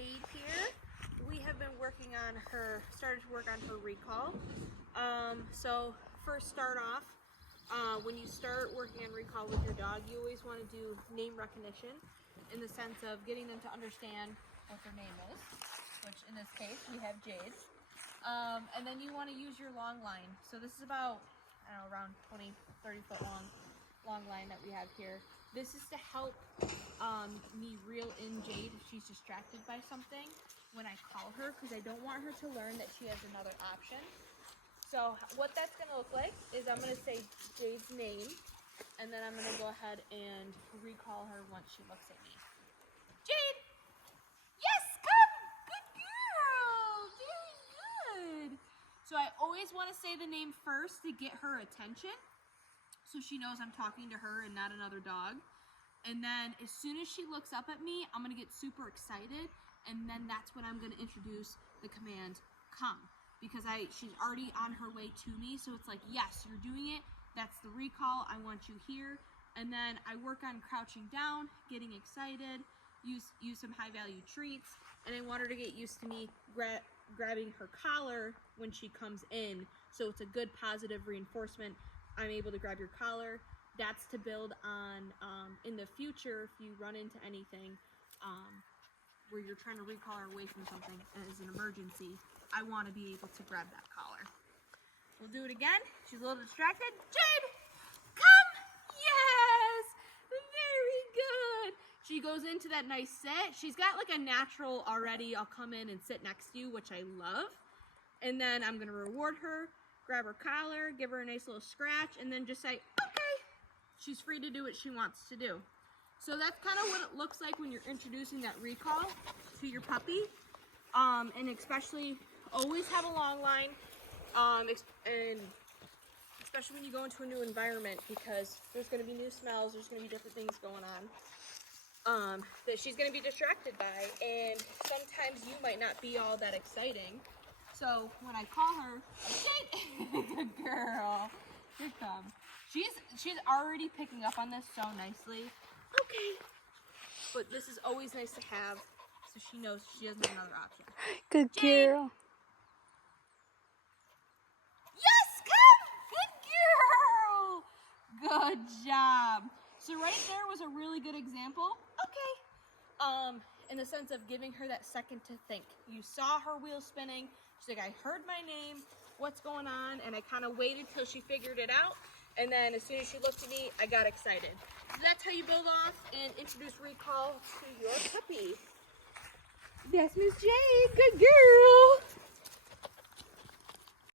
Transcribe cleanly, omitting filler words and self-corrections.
Jade here. We have been working on her, started to work on her recall. So first start off, when you start working on recall with your dog, you always want to do name recognition in the sense of getting them to understand what their name is, which in this case we have Jade. And then you want to use your long line. So this is about, I don't know, around 20, 30 foot long line that we have here. This is to help me reel in Jade if she's distracted by something when I call her, because I don't want her to learn that she has another option. So what that's going to look like is I'm going to say Jade's name, and then I'm going to go ahead and recall her once she looks at me. Jade! Yes, come! Good girl! Very good! So I always want to say the name first to get her attention, so she knows I'm talking to her and not another dog. And then as soon as she looks up at me, I'm going to get super excited, and then that's when I'm going to introduce the command, come. Because she's already on her way to me, so it's like, yes, you're doing it. That's the recall. I want you here. And then I work on crouching down, getting excited, use some high-value treats, and I want her to get used to me grabbing her collar when she comes in, so it's a good positive reinforcement. I'm able to grab your collar. That's to build on in the future if you run into anything where you're trying to recall her away from something as an emergency. I want to be able to grab that collar. We'll do it again. She's a little distracted. Jade, come! Yes! Very good. She goes into that nice sit. She's got like a natural already, I'll come in and sit next to you, which I love. And then I'm going to reward her, grab her collar, give her a nice little scratch, and then just say, okay. She's free to do what she wants to do. So that's kind of what it looks like when you're introducing that recall to your puppy. And especially, always have a long line, and especially when you go into a new environment, because there's going to be new smells, there's going to be different things going on that she's going to be distracted by, and sometimes you might not be all that exciting. So when I call her, Jade, good girl, here come. She's already picking up on this so nicely. Okay, but this is always nice to have, so she knows she doesn't have another option. Good Jade. girl. Yes, come! Good girl! Good job. So right there was a really good example. Okay. In the sense of giving her that second to think. You saw her wheel spinning. She's like, I heard my name. What's going on? And I kind of waited till she figured it out. And then as soon as she looked at me, I got excited. So that's how you build off and introduce recall to your puppy. Yes, Miss Jade. Good girl.